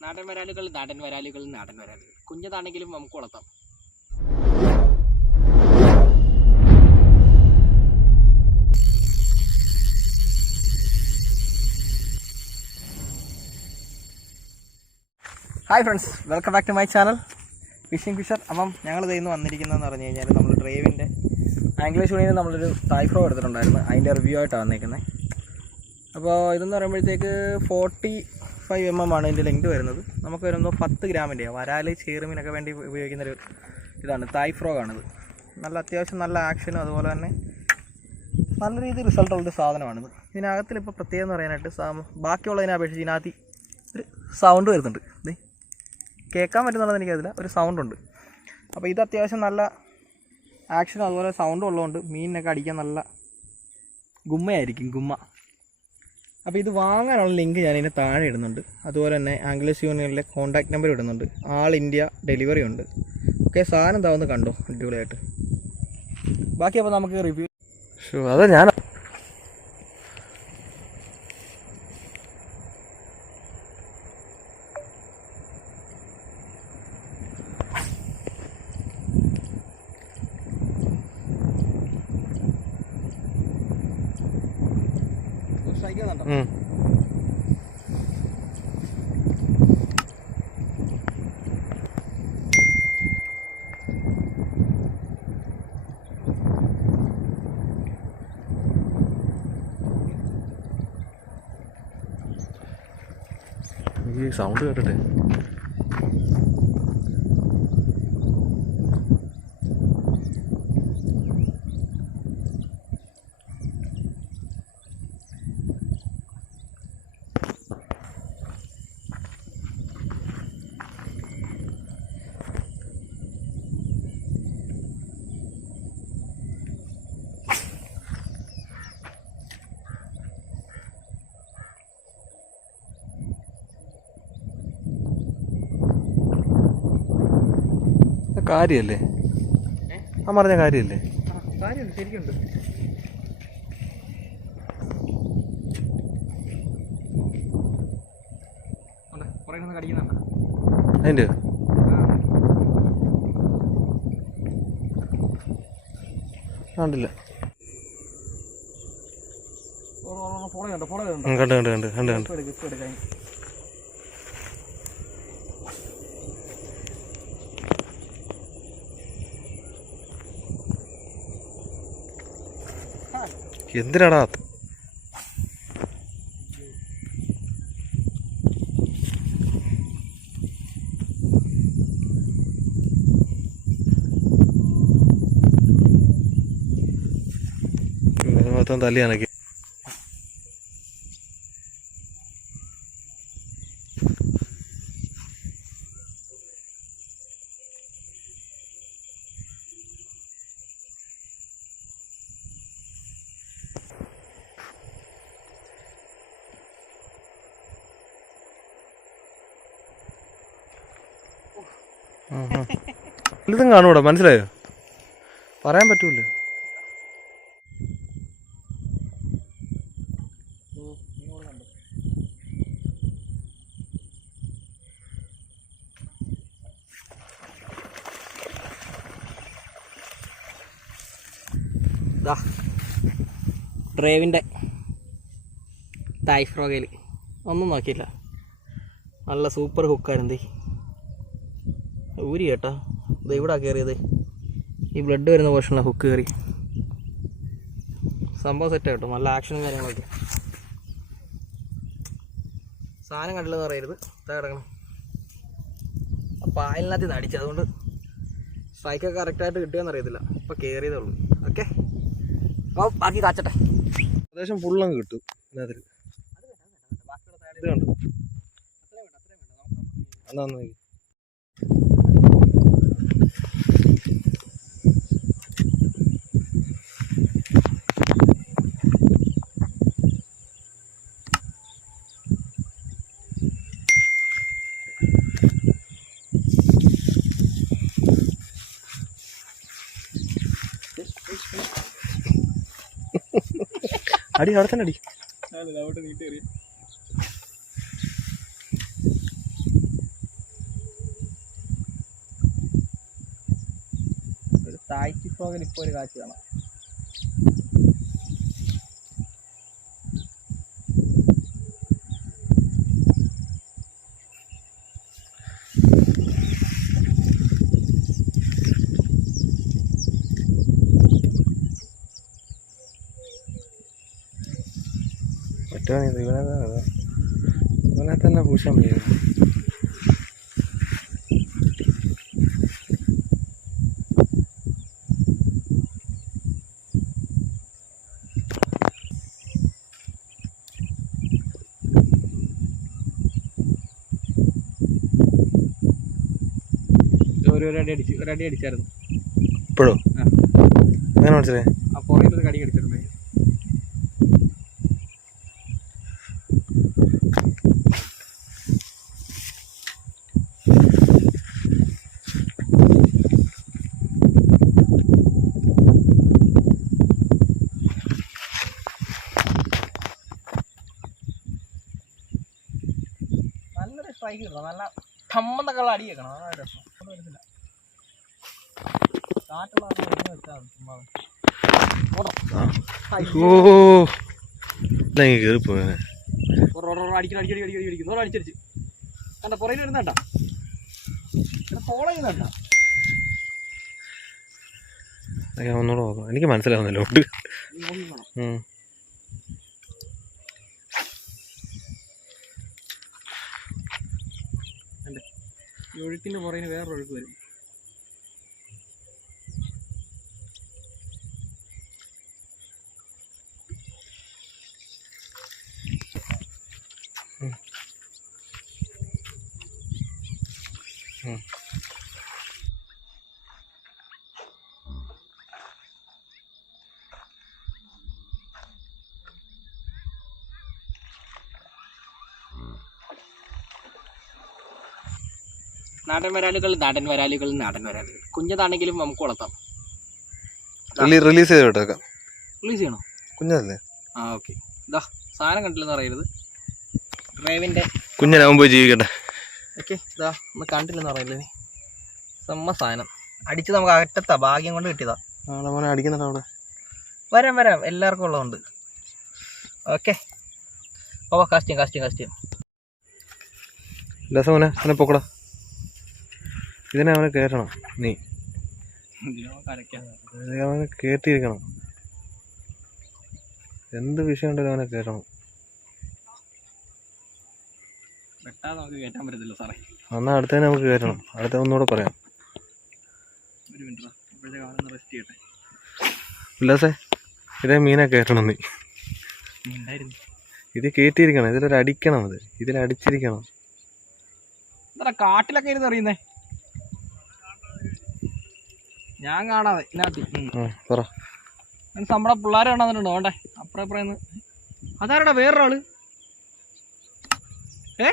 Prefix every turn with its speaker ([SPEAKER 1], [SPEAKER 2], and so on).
[SPEAKER 1] നാടൻ വരാലുകൾ നാടൻ വരാലുകൾ നാടൻ വരാലുകൾ കുഞ്ഞതാണെങ്കിലും നമുക്ക് വളർത്താം. Hi friends welcome back to my channel fishing fisher അപ്പം ഞങ്ങൾ ഇന്ന് വന്നിരിക്കുന്നതെന്ന് പറഞ്ഞു കഴിഞ്ഞാൽ നമ്മൾ ഡ്രൈവിന്റെ ആംഗ്ലേഷ് യൂണിയനിൽ നമ്മളൊരു തായ്ഫ്രോ എടുത്തിട്ടുണ്ടായിരുന്നു. അതിന്റെ റിവ്യൂ ആയിട്ടാണ് വന്നിരിക്കുന്നത് അപ്പോൾ ഇതെന്ന് പറയുമ്പോഴത്തേക്ക് ഫോർട്ടി ഫൈവ് എം എം ആണ് ഇതിന്റെ ലെങ്ത് വരുന്നത്. നമുക്ക് വരുമ്പോൾ പത്ത് ഗ്രാമിന്റെ വരാൽ ചേറുമീനൊക്കെ വേണ്ടി ഉപയോഗിക്കുന്നൊരു ഇതാണ്. തായ് ഫ്രോഗാണിത് നല്ല അത്യാവശ്യം നല്ല ആക്ഷനും അതുപോലെ തന്നെ നല്ല രീതിയിൽ റിസൾട്ടുള്ളൊരു സാധനമാണിത് ഇതിനകത്തിൽ ഇപ്പോൾ പ്രത്യേകം എന്ന് പറയാനായിട്ട് ബാക്കിയുള്ളതിനെ അപേക്ഷിച്ച് ഇതിനകത്ത് ഒരു സൗണ്ട് വരുന്നുണ്ട്. ദേ കേൾക്കാൻ പറ്റുന്നുണ്ടെന്ന് എനിക്കതില്ല ഒരു സൗണ്ട് ഉണ്ട്. അപ്പോൾ ഇത് അത്യാവശ്യം നല്ല ആക്ഷനും അതുപോലെ സൗണ്ടും ഉള്ളതുകൊണ്ട് മീനിനൊക്കെ അടിക്കാൻ നല്ല ഗുമ്മയായിരിക്കും ഗുമ്മ. അപ്പോൾ ഇത് വാങ്ങാനുള്ള ലിങ്ക് ഞാൻ ഇതിന് താഴെ ഇടുന്നുണ്ട്. അതുപോലെ തന്നെ ആംഗ്ലേസ് യൂണിയനിലെ കോൺടാക്ട് നമ്പർ ഇടുന്നുണ്ട്. ആൾ ഇന്ത്യ ഡെലിവറി ഉണ്ട്. ഓക്കെ സാധനം എന്താവുന്ന കണ്ടോ? അടിപൊളിയായിട്ട്. ബാക്കി അപ്പോൾ നമുക്ക് റിവ്യൂ ഷോ
[SPEAKER 2] അതാ ഞാൻ
[SPEAKER 1] സ്ട്രൈക്ക് ചെയ്യുന്നുണ്ടോ
[SPEAKER 2] ഈ സൗണ്ട് കേട്ടിട്ടെ കാര്യല്ലേ? ആ പറഞ്ഞ കാര്യല്ലേ?
[SPEAKER 1] അതിന്റെ ശരിക്കുണ്ട്
[SPEAKER 2] അതിന്റെ കണ്ടില്ല കണ്ട് കണ്ട് കണ്ട് കണ്ട് കണ്ട്. എന്തിനാടാ? മൊത്തം തല്ലി വലുതും കാണൂടാ മനസ്സിലായോ? പറയാൻ പറ്റൂല.
[SPEAKER 1] ഡ്രൈവിന്റെ തായ് ഒന്നും നോക്കിയില്ല. നല്ല സൂപ്പർ ഹുക്കായിരുന്നു. ഊരി കേട്ടാ ഇത് ഇവിടെ കയറിയത് ഈ ബ്ലഡ് വരുന്ന പോർഷനിലാണ് ഹുക്ക് കയറി സംഭവം സെറ്റ് കേട്ടോ നല്ല ആക്ഷനും കാര്യങ്ങളൊക്കെ. സാധനം കണ്ടില്ലെന്ന് പറയരുത്. തകടക്കണം ആയിലിനകത്ത് നിന്ന് അടിച്ചു അതുകൊണ്ട് സ്ട്രൈക്കൊക്കെ കറക്റ്റായിട്ട് കിട്ടുമെന്ന് അറിയത്തില്ല. ഇപ്പോൾ കയറിയതേ ഉള്ളൂ. ഓക്കെ അപ്പോൾ ബാക്കി കാച്ചട്ടെ.
[SPEAKER 2] ഏകദേശം ഫുള്ളങ്ങ് കിട്ടും ഇതിനകത്ത്. ഇത് കണ്ടു? അടി അവിടെ തന്നെ അടി.
[SPEAKER 1] ഒരു താഴ്ച പോകൽ ഒരു കാഴ്ച കാണാം.
[SPEAKER 2] പറ്റുവാണെങ്കിൽ ഇവനെ ഇവനെ തന്നെ പൂശാൻ പറ്റും
[SPEAKER 1] ഒരു അടി അടിച്ച് ഒരു അടി അടിച്ചായിരുന്നു.
[SPEAKER 2] ഇപ്പോഴോ. അങ്ങനെ മനസ്സിലായി
[SPEAKER 1] ആ പുറകിൽ ഒരു കടി അടിച്ചിട്ടുണ്ട് നല്ലൊരു സ്ട്രൈക്ക് കിട്ടണം നല്ല കമ്മെന്നൊക്കെയുള്ള അടി കേൾക്കണം അതാണ് രസം. വരുന്നില്ല. കാറ്റുള്ള വെച്ചാൽ ചുമ്മാ.
[SPEAKER 2] ഓ.
[SPEAKER 1] അടിക്കണം അടിക്കുന്നു അടിച്ചടിച്ച്. കണ്ട പുറകിൽ ഫോളോ
[SPEAKER 2] ഒന്നുകൂടെ എനിക്ക് മനസ്സിലാവുന്നില്ല
[SPEAKER 1] ഈ ഒഴുക്കിന്റെ പുറകിന് വേറൊരു ഒഴുക്ക് വരും
[SPEAKER 2] ഉം.
[SPEAKER 1] നാടൻ വരാലുകൾ നാടൻ വരാലുകൾ നാടൻ വരാലുകൾ. കുഞ്ഞതാണെങ്കിലും നമുക്ക് വളർത്താം.
[SPEAKER 2] റിലീ റിലീസ് ചെയ്ത് വിട്ടേക്കാം.
[SPEAKER 1] റിലീസ് ചെയ്യണോ?
[SPEAKER 2] കുഞ്ഞല്ലേ
[SPEAKER 1] ആ ഓക്കെ. ഇതാ സാധനം കണ്ടില്ലെന്ന് പറയരുത്. ഡ്രൈവിന്റെ
[SPEAKER 2] പോയി ജീവിക്കട്ടെ.
[SPEAKER 1] ഓക്കെ ഇതാ ഒന്ന് കണ്ടില്ലെന്ന് പറയില്ലേ നീ. സമ്മ സാധനം. അടിച്ച് നമുക്ക് അകറ്റത്താ ഭാഗ്യം കൊണ്ട് കിട്ടിയതാ.
[SPEAKER 2] അടിക്കുന്നുണ്ടോ അവിടെ?
[SPEAKER 1] വരാം വരാം. എല്ലാവർക്കും ഉള്ളതുണ്ട്. ഓക്കെ. ഓ കാസ്റ്റിംഗ് കാസ്റ്റിംഗ് കാസ്റ്റിംഗ്
[SPEAKER 2] ഇല്ല സോനെ അവനെ പൊക്കടാ. ഇതിനെ അവനെ കയറ്റണം നീ. അവനെ കയറ്റിയിരിക്കണം എന്ത് വിഷയം ഉണ്ടോ അവനെ കയറ്റണം എന്നാ അടുത്തതിനെ നമുക്ക് കയറ്റണം അടുത്ത ഒന്നുകൂടെ പറയാം. ഉല്ലാസേ ഇതേ മീനെ കയറ്റണം നീ. ഇത് കയറ്റിയിരിക്കണം ഇതിലൊരു അടിക്കണം അത്.
[SPEAKER 1] ഇതിലടിച്ചിരിക്കണം. കാട്ടിലൊക്കെ ഇരുന്ന് അറിയുന്നേ? ഞാൻ കാണാതെ ഇതിനകത്ത്. നമ്മുടെ പിള്ളേരെ കാണാതിട്ടുണ്ടോ വേണ്ടേ? അപ്പറേ അപ്പറേന്ന് അതാരടാ വേറൊരാൾ? ഏ?